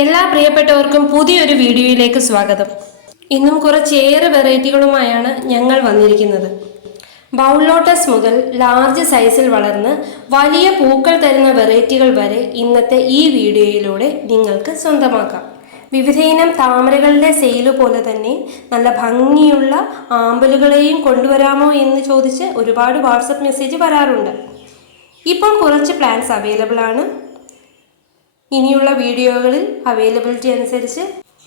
എല്ലാ പ്രിയപ്പെട്ടവർക്കും പുതിയൊരു വീഡിയോയിലേക്ക് സ്വാഗതം. ഇന്നും കുറച്ചേറെ വെറൈറ്റികളുമായാണ് ഞങ്ങൾ വന്നിരിക്കുന്നത്. ബൗൾ ലോട്ടസ് മുതൽ ലാർജ് സൈസിൽ വളർന്ന് വലിയ പൂക്കൾ തരുന്ന വെറൈറ്റികൾ വരെ ഇന്നത്തെ ഈ വീഡിയോയിലൂടെ നിങ്ങൾക്ക് സ്വന്തമാക്കാം. വിവിധയിനം താമരകളുടെ സെയില് പോലെ തന്നെ നല്ല ഭംഗിയുള്ള ആമ്പലുകളെയും കൊണ്ടുവരാമോ എന്ന് ചോദിച്ച് ഒരുപാട് വാട്സപ്പ് മെസ്സേജ് വരാറുണ്ട്. ഇപ്പോൾ കുറച്ച് പ്ലാന്റ്സ് അവൈലബിൾ ആണ്. ഇനിയുള്ള വീഡിയോകളിൽ അവൈലബിലിറ്റി അനുസരിച്ച്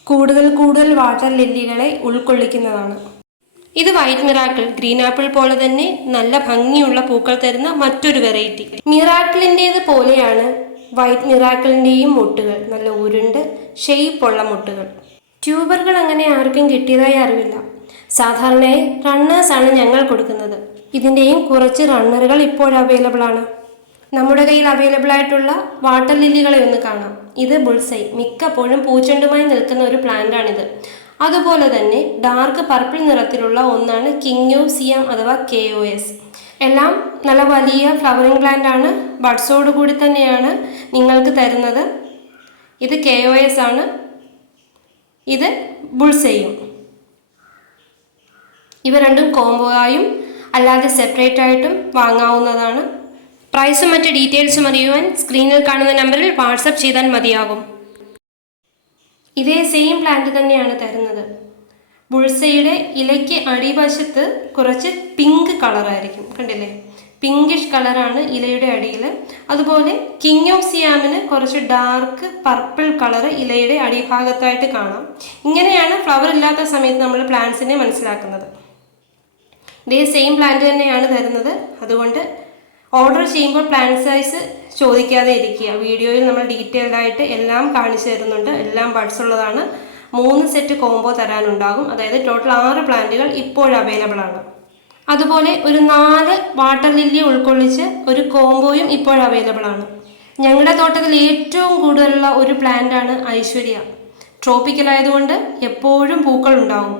കൂടുതൽ വാട്ടർ ലില്ലികളെ ഉൾക്കൊള്ളിക്കുന്നതാണ്. ഇത് വൈറ്റ് മിറാക്കിൾ ഗ്രീൻ ആപ്പിൾ പോലെ തന്നെ നല്ല ഭംഗിയുള്ള പൂക്കൾ തരുന്ന മറ്റൊരു വെറൈറ്റി. മിറാക്കിളിൻ്റേത് പോലെയാണ് വൈറ്റ് മിറാക്കിളിൻ്റെയും മുട്ടുകൾ. നല്ല ഉരുണ്ട് ഷെയ്പ്പുള്ള മുട്ടുകൾ. ട്യൂബറുകൾ അങ്ങനെ ആർക്കും കിട്ടിയതായി അറിവില്ല. സാധാരണയായി റണ്ണേഴ്സാണ് ഞങ്ങൾ കൊടുക്കുന്നത്. ഇതിൻ്റെയും കുറച്ച് റണ്ണറുകൾ ഇപ്പോൾ അവൈലബിൾ ആണ്. നമ്മുടെ കയ്യിൽ അവൈലബിൾ ആയിട്ടുള്ള വാട്ടർ ലില്ലികളെ ഒന്ന് കാണാം. ഇത് ബുൾസൈ, മിക്കപ്പോഴും പൂച്ചെണ്ടുമായി നിൽക്കുന്ന ഒരു പ്ലാന്റാണിത്. അതുപോലെ തന്നെ ഡാർക്ക് പർപ്പിൾ നിറത്തിലുള്ള ഒന്നാണ് കിങ് ഓഫ് സിയാം അഥവാ KOS. എല്ലാം നല്ല വലിയ ഫ്ലവറിംഗ് പ്ലാന്റ് ആണ്. ബഡ്സോട് കൂടി തന്നെയാണ് നിങ്ങൾക്ക് തരുന്നത്. ഇത് KOS ആണ്, ഇത് ബുൾസൈയും. ഇവ രണ്ടും കോംബോയായും അല്ലാതെ സെപ്പറേറ്റ് ആയിട്ടും വാങ്ങാവുന്നതാണ്. പ്രൈസും മറ്റ് ഡീറ്റെയിൽസും അറിയുവാൻ സ്ക്രീനിൽ കാണുന്ന നമ്പറിൽ വാട്സപ്പ് ചെയ്താൽ മതിയാകും. ഇതേ സെയിം പ്ലാന്റ് തന്നെയാണ് തരുന്നത്. ബുൾസയുടെ ഇലയ്ക്ക് അടിവശത്ത് കുറച്ച് പിങ്ക് കളറായിരിക്കും, കണ്ടില്ലേ? പിങ്കിഷ് കളറാണ് ഇലയുടെ അടിയിൽ. അതുപോലെ കിങ് ഓഫ് സിയാമിന് കുറച്ച് ഡാർക്ക് പർപ്പിൾ കളർ ഇലയുടെ അടിഭാഗത്തായിട്ട് കാണാം. ഇങ്ങനെയാണ് ഫ്ലവർ ഇല്ലാത്ത സമയത്ത് നമ്മൾ പ്ലാന്റ്സിനെ മനസ്സിലാക്കുന്നത്. ഇതേ സെയിം പ്ലാന്റ് തന്നെയാണ് തരുന്നത്. അതുകൊണ്ട് ഓർഡർ ചെയ്യുമ്പോൾ പ്ലാന്റ് സൈസ് ചോദിക്കാതെ ഇരിക്കുക. വീഡിയോയിൽ നമ്മൾ ഡീറ്റെയിൽഡ് ആയിട്ട് എല്ലാം കാണിച്ചു തരുന്നുണ്ട്. എല്ലാം ബഡ്സ് ഉള്ളതാണ്. 3 സെറ്റ് കോംബോ തരാനുണ്ടാകും. അതായത് ടോട്ടൽ 6 പ്ലാന്റുകൾ ഇപ്പോൾ അവൈലബിൾ ആണ്. അതുപോലെ ഒരു 4 വാട്ടർ ലില്ലി ഉൾക്കൊള്ളിച്ച് ഒരു കോംബോയും ഇപ്പോൾ അവൈലബിൾ ആണ്. ഞങ്ങളുടെ തോട്ടത്തിൽ ഏറ്റവും കൂടുതലുള്ള ഒരു പ്ലാന്റാണ് ഐശ്വര്യ. ട്രോപ്പിക്കൽ ആയതുകൊണ്ട് എപ്പോഴും പൂക്കൾ ഉണ്ടാവും.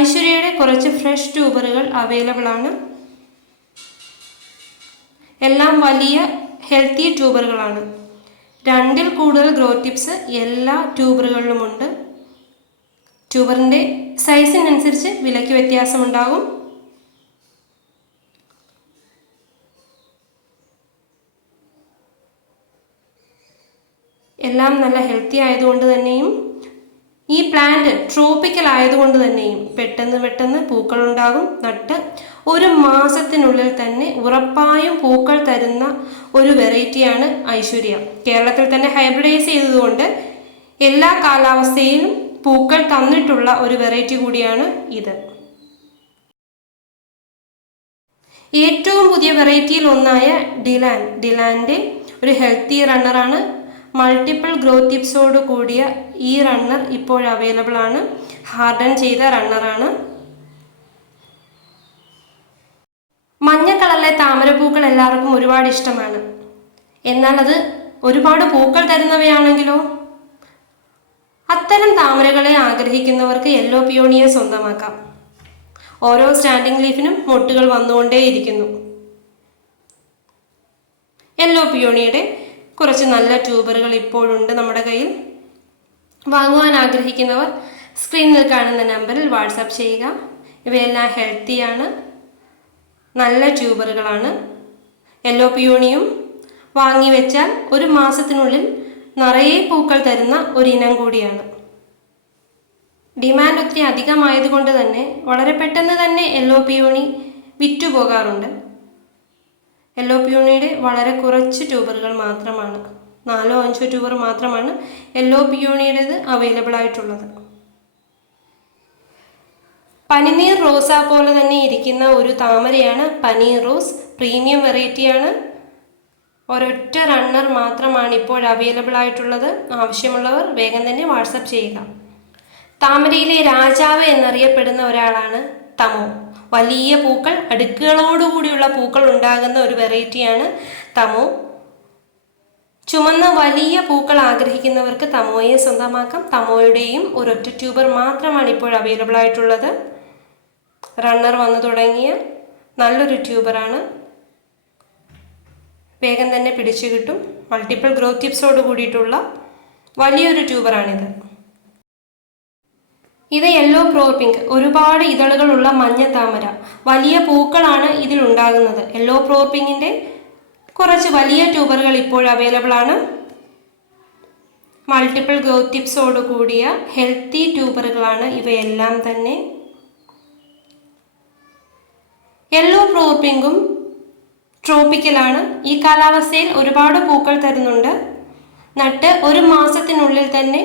ഐശ്വര്യയുടെ കുറച്ച് ഫ്രഷ് ട്യൂബറുകൾ അവൈലബിൾ ആണ്. എല്ലാം വലിയ ഹെൽത്തി ട്യൂബറുകളാണ്. 2ൽ കൂടുതൽ ഗ്രോ ടിപ്സ് എല്ലാ ട്യൂബറുകളിലുമുണ്ട്. ട്യൂബറിൻ്റെ സൈസിനനുസരിച്ച് വിലയ്ക്ക് വ്യത്യാസമുണ്ടാകും. എല്ലാം നല്ല ഹെൽത്തി ആയതുകൊണ്ട് തന്നെയും ഈ പ്ലാന്റ് ട്രോപ്പിക്കൽ ആയതുകൊണ്ട് തന്നെയും പെട്ടെന്ന് പൂക്കളുണ്ടാകും. നട്ട് 1 മാസത്തിനുള്ളിൽ തന്നെ ഉറപ്പായും പൂക്കൾ തരുന്ന ഒരു വെറൈറ്റിയാണ് ഐശ്വര്യ. കേരളത്തിൽ തന്നെ ഹൈബ്രിഡൈസ് ചെയ്തതുകൊണ്ട് എല്ലാ കാലാവസ്ഥയിലും പൂക്കൾ തന്നിട്ടുള്ള ഒരു വെറൈറ്റി കൂടിയാണ് ഇത്. ഏറ്റവും പുതിയ വെറൈറ്റിയിൽ ഒന്നായ ഡിലാൻ്റെ ഒരു ഹെൽത്തി റണ്ണറാണ്. മൾട്ടിപ്പിൾ ഗ്രോ ടിപ്സോട് കൂടിയ ഈ റണ്ണർ ഇപ്പോൾ അവൈലബിൾ ആണ്. ഹാർഡൻ ചെയ്ത റണ്ണറാണ്. മഞ്ഞ കളറിലെ താമരപ്പൂക്കൾ എല്ലാവർക്കും ഒരുപാട് ഇഷ്ടമാണ്. എന്നാൽ അത് ഒരുപാട് പൂക്കൾ തരുന്നവയാണെങ്കിലോ? അത്തരം താമരകളെ ആഗ്രഹിക്കുന്നവർക്ക് യെല്ലോ പിയോണിയെ സ്വന്തമാക്കാം. ഓരോ സ്റ്റാൻഡിംഗ് ലീഫിനും മൊട്ടുകൾ വന്നുകൊണ്ടേയിരിക്കുന്നു. യെല്ലോ പിയോണിയുടെ കുറച്ച് നല്ല ട്യൂബറുകൾ ഇപ്പോഴുണ്ട് നമ്മുടെ കയ്യിൽ. വാങ്ങുവാൻ ആഗ്രഹിക്കുന്നവർ സ്ക്രീനിൽ കാണുന്ന നമ്പറിൽ വാട്സാപ്പ് ചെയ്യുക. ഇവയെല്ലാം ഹെൽത്തിയാണ്, നല്ല ട്യൂബറുകളാണ്. യെല്ലോ പിയോണിയും വാങ്ങി വെച്ചാൽ 1 മാസത്തിനുള്ളിൽ നിറയെ പൂക്കൾ തരുന്ന ഒരിനം കൂടിയാണ്. ഡിമാൻഡ് ഒത്തിരി അധികമായതുകൊണ്ട് തന്നെ വളരെ പെട്ടെന്ന് തന്നെ യെല്ലോ പിയോണി വിറ്റുപോകാറുണ്ട്. യെല്ലോ പിയോണിയുടെ വളരെ കുറച്ച് ട്യൂബറുകൾ മാത്രമാണ്, 4-5 ട്യൂബർ മാത്രമാണ് യെല്ലോ പിയോണിയുടേത് അവൈലബിൾ ആയിട്ടുള്ളത്. പനിനീർ റോസ പോലെ തന്നെ ഇരിക്കുന്ന ഒരു താമരയാണ് പനീർ റോസ്. പ്രീമിയം വെറൈറ്റിയാണ്. ഒരൊറ്റ റണ്ണർ മാത്രമാണ് ഇപ്പോൾ അവൈലബിൾ ആയിട്ടുള്ളത്. ആവശ്യമുള്ളവർ വേഗം തന്നെ വാട്സപ്പ് ചെയ്യുക. താമരയിലെ രാജാവ് എന്നറിയപ്പെടുന്ന ഒരാളാണ് തമോ. വലിയ പൂക്കൾ, അടുക്കുകളോടുകൂടിയുള്ള പൂക്കൾ ഉണ്ടാകുന്ന ഒരു വെറൈറ്റിയാണ് തമോ. ചുമന്ന വലിയ പൂക്കൾ ആഗ്രഹിക്കുന്നവർക്ക് തമോയെ സ്വന്തമാക്കാം. തമോയുടെയും ഒരൊറ്റ ട്യൂബർ മാത്രമാണ് ഇപ്പോൾ അവൈലബിൾ ആയിട്ടുള്ളത്. റണ്ണർ വന്നു തുടങ്ങിയ നല്ലൊരു ട്യൂബറാണ്. വേഗം തന്നെ പിടിച്ചു കിട്ടും. മൾട്ടിപ്പിൾ ഗ്രോ ടിപ്സോട് കൂടിയിട്ടുള്ള വലിയൊരു ട്യൂബറാണിത്. ഇത് യെല്ലോ ഫ്ലോർ പിങ്ക്, ഒരുപാട് ഇതളുകളുള്ള മഞ്ഞ താമര. വലിയ പൂക്കളാണ് ഇതിൽ ഉണ്ടാകുന്നത്. യെല്ലോ ഫ്ലോർ പിങ്കിൻ്റെ കുറച്ച് വലിയ ട്യൂബറുകൾ ഇപ്പോൾ അവൈലബിൾ ആണ്. മൾട്ടിപ്പിൾ ഗ്രോത്ത് ടിപ്സോട് കൂടിയ ഹെൽത്തി ട്യൂബറുകളാണ് ഇവയെല്ലാം തന്നെ. യെല്ലോ ഫ്ലോർ പിങ്കും ട്രോപ്പിക്കലാണ്. ഈ കാലാവസ്ഥയിൽ ഒരുപാട് പൂക്കൾ തരുന്നുണ്ട്. നട്ട് 1 മാസത്തിനുള്ളിൽ തന്നെ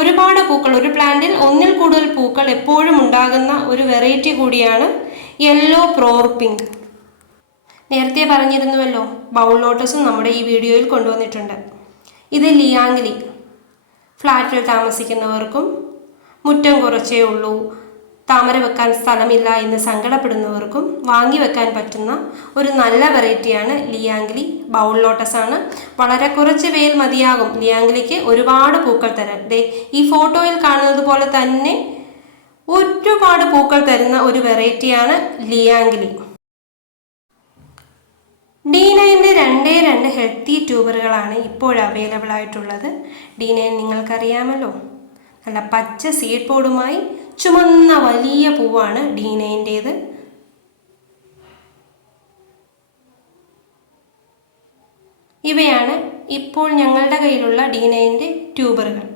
ഒരുപാട് പൂക്കൾ, ഒരു പ്ലാന്റിൽ ഒന്നിൽ കൂടുതൽ പൂക്കൾ എപ്പോഴും ഉണ്ടാകുന്ന ഒരു വെറൈറ്റി കൂടിയാണ് യെല്ലോ ഫ്ലോർ പിങ്ക്. നേരത്തെ പറഞ്ഞിരുന്നുവല്ലോ, ബൗൾ ലോട്ടസും നമ്മുടെ ഈ വീഡിയോയിൽ കൊണ്ടുവന്നിട്ടുണ്ട്. ഇത് ലിയാങ്ലി. ഫ്ലാറ്റിൽ താമസിക്കുന്നവർക്കും മുറ്റം കുറച്ചേ ഉള്ളൂ, താമര വെക്കാൻ സ്ഥലമില്ല എന്ന് സങ്കടപ്പെടുന്നവർക്കും വാങ്ങി വെക്കാൻ പറ്റുന്ന ഒരു നല്ല വെറൈറ്റിയാണ് ലിയാങ്ലി. ബൗൾ ലോട്ടസ് ആണ്. വളരെ കുറച്ച് വെയിൽ മതിയാകും ലിയാങ്ലിക്ക് ഒരുപാട് പൂക്കൾ തരാൻ. ഈ ഫോട്ടോയിൽ കാണുന്നത് പോലെ തന്നെ ഒരുപാട് പൂക്കൾ തരുന്ന ഒരു വെറൈറ്റിയാണ് ലിയാങ്ലി. D9 2 ഹെൽത്തി ട്യൂബറുകളാണ് ഇപ്പോൾ അവൈലബിൾ ആയിട്ടുള്ളത്. D9 നിങ്ങൾക്കറിയാമല്ലോ, നല്ല പച്ച സീഡ് പോഡുമായി ചുമന്ന വലിയ പൂവാണ് D9. ഇവയാണ് ഇപ്പോൾ ഞങ്ങളുടെ കയ്യിലുള്ള D9 ട്യൂബറുകൾ.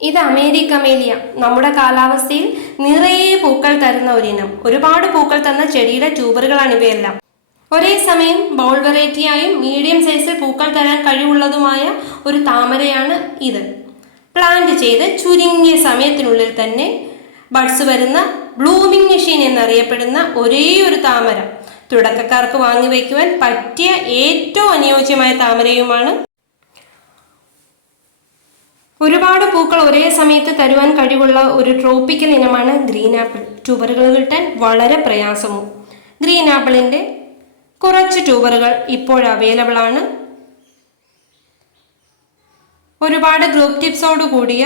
ഇത് അമേരിക്കമേലിയ. നമ്മുടെ കാലാവസ്ഥയിൽ നിറയെ പൂക്കൾ തരുന്ന ഒരിനം. ഒരുപാട് പൂക്കൾ തന്ന ചെടിയുടെ ട്യൂബറുകളാണ് ഇവയെല്ലാം. ഒരേ സമയം ബൗൾ വെറൈറ്റിയായും മീഡിയം സൈസിൽ പൂക്കൾ തരാൻ കഴിവുള്ളതുമായ ഒരു താമരയാണ് ഇത്. പ്ലാന്റ് ചെയ്ത് ചുരുങ്ങിയ സമയത്തിനുള്ളിൽ തന്നെ ബഡ്സ് വരുന്ന ബ്ലൂമിംഗ് മെഷീൻ എന്നറിയപ്പെടുന്ന ഒരേ ഒരു താമര. തുടക്കക്കാർക്ക് വാങ്ങി വയ്ക്കുവാൻ പറ്റിയ ഏറ്റവും അനുയോജ്യമായ താമരയുമാണ്. ഒരുപാട് പൂക്കൾ ഒരേ സമയത്ത് തരുവാൻ കഴിവുള്ള ഒരു ട്രോപ്പിക്കൽ ഇനമാണ് ഗ്രീൻ ആപ്പിൾ. ട്യൂബറുകൾ കിട്ടാൻ വളരെ പ്രയാസവും. ഗ്രീൻ ആപ്പിളിൻ്റെ കുറച്ച് ട്യൂബറുകൾ ഇപ്പോൾ അവൈലബിൾ ആണ്. ഒരുപാട് ഗ്രോത്ത് ടിപ്സോട് കൂടിയ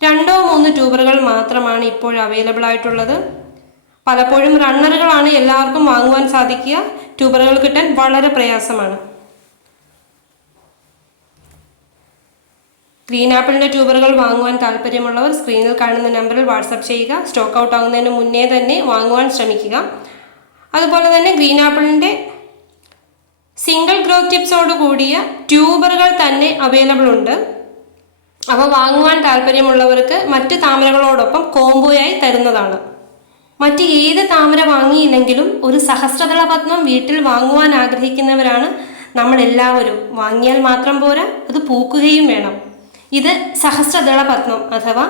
2-3 ട്യൂബറുകൾ മാത്രമാണ് ഇപ്പോൾ അവൈലബിൾ ആയിട്ടുള്ളത്. പലപ്പോഴും റണ്ണറുകളാണ് എല്ലാവർക്കും വാങ്ങുവാൻ സാധിക്കുക. ട്യൂബറുകൾ കിട്ടാൻ വളരെ പ്രയാസമാണ്. ഗ്രീൻ ആപ്പിളിൻ്റെ ട്യൂബറുകൾ വാങ്ങുവാൻ താല്പര്യമുള്ളവർ സ്ക്രീനിൽ കാണുന്ന നമ്പറിൽ വാട്സപ്പ് ചെയ്യുക. സ്റ്റോക്ക് ഔട്ട് ആകുന്നതിന് മുന്നേ തന്നെ വാങ്ങുവാൻ ശ്രമിക്കുക. അതുപോലെ തന്നെ ഗ്രീൻ ആപ്പിളിൻ്റെ സിംഗിൾ ഗ്രോത്ത് ടിപ്സോട് കൂടിയ ട്യൂബറുകൾ തന്നെ അവൈലബിൾ ഉണ്ട്. അവ വാങ്ങുവാൻ താല്പര്യമുള്ളവർക്ക് മറ്റ് താമരകളോടൊപ്പം കോംബോയായി തരുന്നതാണ്. മറ്റ് ഏത് താമര വാങ്ങിയില്ലെങ്കിലും ഒരു സഹസ്രദള പത്മം വീട്ടിൽ വാങ്ങുവാൻ ആഗ്രഹിക്കുന്നവരാണ് നമ്മളെല്ലാവരും. വാങ്ങിയാൽ മാത്രം പോരാ, അത് പൂക്കുകയും വേണം. ഇത് സഹസ്രദള പത്മം അഥവാ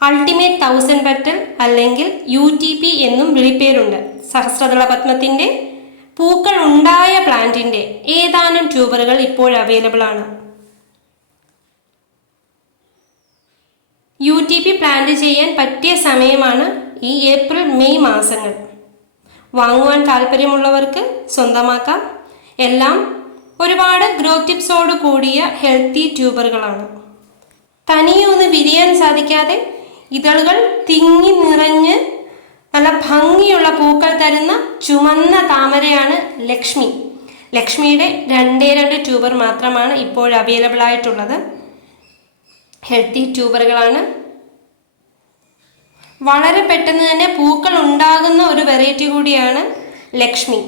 അൾട്ടിമേറ്റ് 1000 പെറ്റൽ അല്ലെങ്കിൽ UTP എന്നും വിളിപ്പേരുണ്ട്. സഹസ്രദള പത്മത്തിൻ്റെ പൂക്കൾ ഉണ്ടായ പ്ലാന്റിൻ്റെ ഏതാനും ട്യൂബറുകൾ ഇപ്പോൾ അവൈലബിൾ ആണ്. UTP പ്ലാന്റ് ചെയ്യാൻ പറ്റിയ സമയമാണ് ഈ ഏപ്രിൽ മെയ് മാസങ്ങൾ. വാങ്ങുവാൻ താല്പര്യമുള്ളവർക്ക് സ്വന്തമാക്കാം. എല്ലാം ഒരുപാട് ഗ്രോത്ത് ടിപ്സോട് കൂടിയ ഹെൽത്തി ട്യൂബറുകളാണ്. തനിയെ ഒന്ന് വിരിയാൻ സാധിക്കാതെ ഇതളുകൾ തിങ്ങി നിറഞ്ഞ് നല്ല ഭംഗിയുള്ള പൂക്കൾ തരുന്ന ചുമന്ന താമരയാണ് ലക്ഷ്മി. ലക്ഷ്മിയുടെ 2 ട്യൂബർ മാത്രമാണ് ഇപ്പോൾ അവൈലബിൾ ആയിട്ടുള്ളത്. ഹെൽത്തി ട്യൂബറുകളാണ്. വളരെ പെട്ടെന്ന് തന്നെ പൂക്കൾ ഉണ്ടാകുന്ന ഒരു വെറൈറ്റി കൂടിയാണ് ലക്ഷ്മി.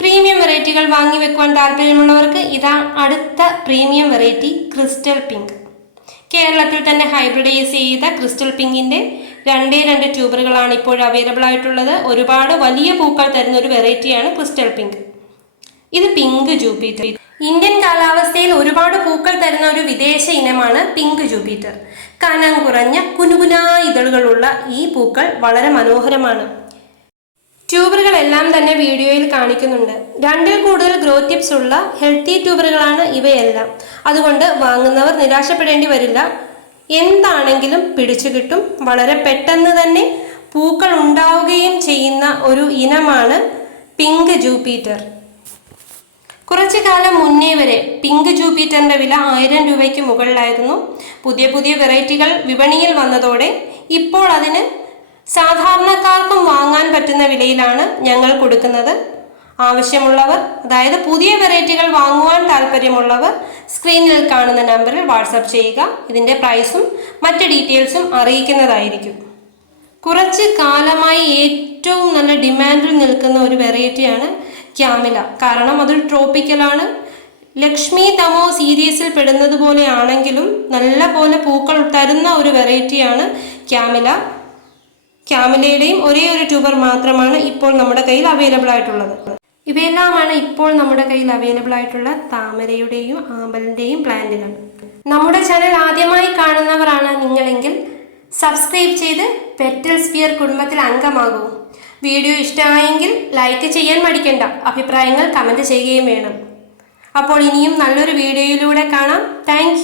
പ്രീമിയം വെറൈറ്റികൾ വാങ്ങി വെക്കുവാൻ താല്പര്യമുള്ളവർക്ക് ഇതാ അടുത്ത പ്രീമിയം വെറൈറ്റി ക്രിസ്റ്റൽ പിങ്ക്. കേരളത്തിൽ തന്നെ ഹൈബ്രിഡൈസ് ചെയ്ത ക്രിസ്റ്റൽ പിങ്കിൻ്റെ 2 ട്യൂബറുകളാണ് ഇപ്പോൾ അവൈലബിൾ ആയിട്ടുള്ളത്. ഒരുപാട് വലിയ പൂക്കൾ തരുന്ന ഒരു വെറൈറ്റിയാണ് ക്രിസ്റ്റൽ പിങ്ക്. ഇത് പിങ്ക് ജൂപ്പിറ്റർ. ഇന്ത്യൻ കാലാവസ്ഥയിൽ ഒരുപാട് പൂക്കൾ തരുന്ന ഒരു വിദേശ ഇനമാണ് പിങ്ക് ജൂപ്പിറ്റർ. കനം കുറഞ്ഞ കുനുകുനാ ഇതളുകളുള്ള ഈ പൂക്കൾ വളരെ മനോഹരമാണ്. ട്യൂബറുകളെല്ലാം തന്നെ വീഡിയോയിൽ കാണിക്കുന്നുണ്ട്. 2-ൽ കൂടുതൽ ഗ്രോത്ത് ടിപ്സ് ഉള്ള ഹെൽത്തി ട്യൂബറുകളാണ് ഇവയെല്ലാം. അതുകൊണ്ട് വാങ്ങുന്നവർ നിരാശപ്പെടേണ്ടി വരില്ല. എന്താണെങ്കിലും പിടിച്ചു കിട്ടും. വളരെ പെട്ടെന്ന് തന്നെ പൂക്കൾ ഉണ്ടാവുകയും ചെയ്യുന്ന ഒരു ഇനമാണ് പിങ്ക് ജൂപ്പിറ്റർ. കുറച്ചു കാലം മുന്നേ വരെ പിങ്ക് ജൂപ്പിറ്ററിൻ്റെ വില 1000 രൂപയ്ക്ക് മുകളിലായിരുന്നു. പുതിയ വെറൈറ്റികൾ വിപണിയിൽ വന്നതോടെ ഇപ്പോൾ അതിന് സാധാരണക്കാർക്കും വാങ്ങാൻ പറ്റുന്ന വിലയിലാണ് ഞങ്ങൾ കൊടുക്കുന്നത്. ആവശ്യമുള്ളവർ, അതായത് പുതിയ വെറൈറ്റികൾ വാങ്ങുവാൻ താല്പര്യമുള്ളവർ സ്ക്രീനിൽ കാണുന്ന നമ്പറിൽ വാട്സപ്പ് ചെയ്യുക. ഇതിൻ്റെ പ്രൈസും മറ്റ് ഡീറ്റെയിൽസും അറിയിക്കുന്നതായിരിക്കും. കുറച്ച് കാലമായി ഏറ്റവും നല്ല ഡിമാൻഡിൽ നിൽക്കുന്ന ഒരു വെറൈറ്റിയാണ് ക്യാമില. കാരണം അത് ട്രോപ്പിക്കലാണ്. ലക്ഷ്മി തമോ സീരീസിൽ പെടുന്നത് പോലെയാണെങ്കിലും നല്ല പോലെ പൂക്കൾ തരുന്ന ഒരു വെറൈറ്റിയാണ് ക്യാമില. ക്യാമിലയുടെയും ഒരേ ഒരു ട്യൂബർ മാത്രമാണ് ഇപ്പോൾ നമ്മുടെ കയ്യിൽ അവൈലബിൾ ആയിട്ടുള്ളത്. ഇവയെല്ലാമാണ് ഇപ്പോൾ നമ്മുടെ കയ്യിൽ അവൈലബിൾ ആയിട്ടുള്ള താമരയുടെയും ആമ്പലിൻ്റെയും പ്ലാന്റുകൾ. നമ്മുടെ ചാനൽ ആദ്യമായി കാണുന്നവരാണ് നിങ്ങളെങ്കിൽ സബ്സ്ക്രൈബ് ചെയ്ത് പെറ്റൽസ് സ്പിയർ കുടുംബത്തിൽ അംഗമാകൂ. വീഡിയോ ഇഷ്ടമായെങ്കിൽ ലൈക്ക് ചെയ്യാൻ മടിക്കണ്ട. അഭിപ്രായങ്ങൾ കമൻറ്റ് ചെയ്യുകയും വേണം. അപ്പോൾ ഇനിയും നല്ലൊരു വീഡിയോയിലൂടെ കാണാം. താങ്ക്